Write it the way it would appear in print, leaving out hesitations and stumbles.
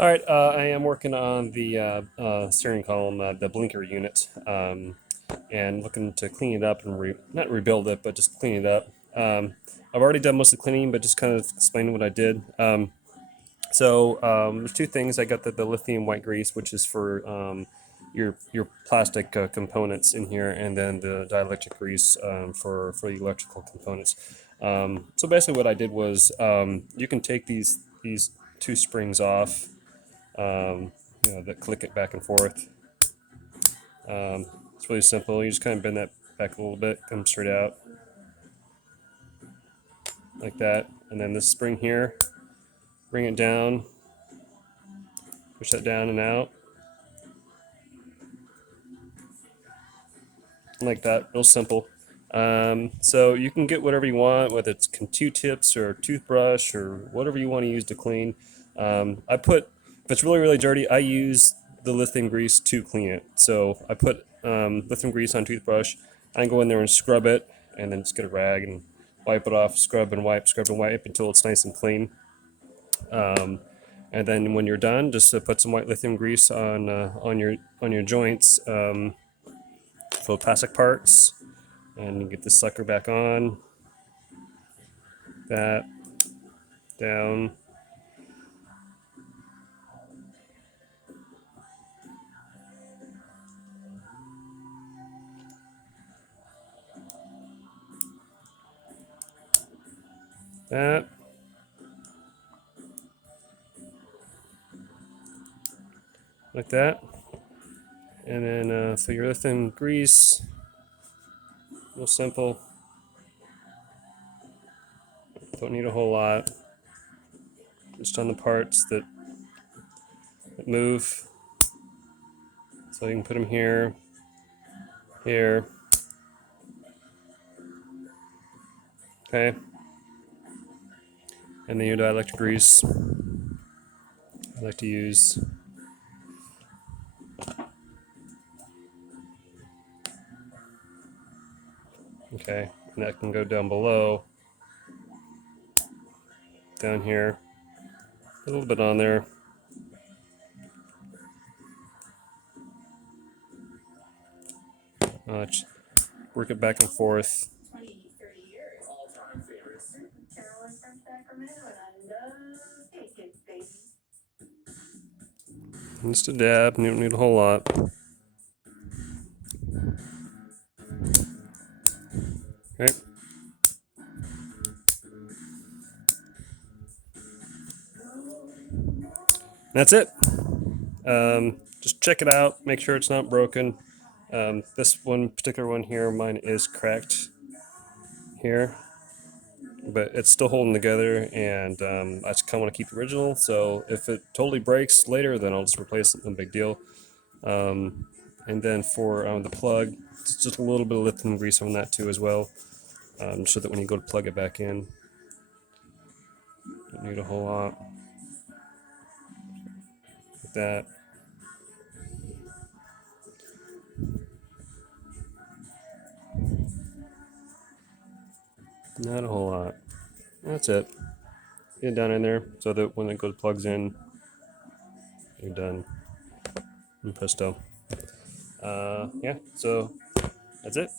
All right, I am working on the steering column, the blinker unit, and looking to clean it up and not rebuild it, but just clean it up. I've already done most of the cleaning, but just kind of explaining what I did. There's two things. I got the lithium white grease, which is for your plastic components in here, and then the dielectric grease for the electrical components. So basically, what I did was you can take these two springs off, that click it back and forth. It's really simple. You just kind of bend that back a little bit, come straight out like that, and then this spring here, bring it down, push that down and out like that. Real simple. So you can get whatever you want, whether it's Q-tips or toothbrush or whatever you want to use to clean. If it's really dirty, I use the lithium grease to clean it. So I put lithium grease on toothbrush. I go in there and scrub it, and then just get a rag and wipe it off. Scrub and wipe until it's nice and clean. And then when you're done, just put some white lithium grease on your joints for plastic parts, and you get this sucker back on. That down. That. Like that. And then so your lithium grease, real simple. Don't need a whole lot. Just on the parts that move. So you can put them here, here. Okay. And then your dielectric grease. I like to use okay, and that can go down below, down here, a little bit on there. Just work it back and forth. Just a dab, you don't need a whole lot. Okay. That's it. Just check it out, make sure it's not broken. This one particular one here, mine is cracked here, but it's still holding together, and I just kind of want to keep the original. So if it totally breaks later, then I'll just replace it, no big deal. And then for the plug, it's just a little bit of lithium grease on that too as well, so that when you go to plug it back in, don't need a whole lot. Like that. Not a whole lot. That's it. Get it down in there so that when it goes plugs in, you're done. And presto. Yeah, so that's it.